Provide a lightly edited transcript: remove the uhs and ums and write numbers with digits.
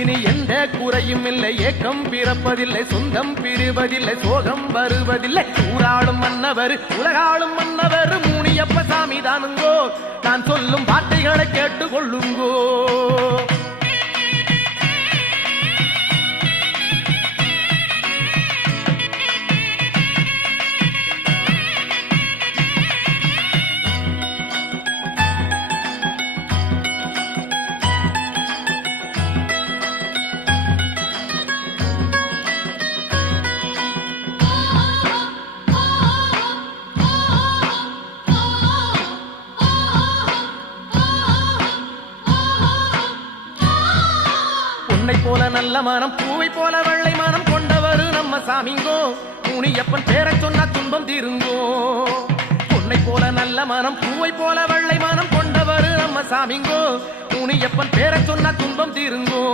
இனி எந்த குறையும் இல்லை, ஏக்கம் பிறப்பதில்லை, சொந்தம் பிரிவதில்லை, சோகம் வருவதில்லை. ஊராளும் மன்னவர் உலகாளும் மன்னவர் முனியப்ப சாமி தானுங்கோ. நான் சொல்லும் வார்த்தைகளை கேட்டுக்கொள்ளுங்கோ. போல நல்ல மனம் பூவை போல வெள்ளை மனம் கொண்டவரு நம்ம சாமிங்கோ. முனியப்பன் பேரை சொன்னா துன்பம் தீருங்கோ. பொன்னை போல நல்ல மனம் பூவை போல வெள்ளை மனம் கொண்டவரு நம்ம சாமிங்கோ. முனியப்பன் பேரை சொன்னா துன்பம் தீருங்கோ.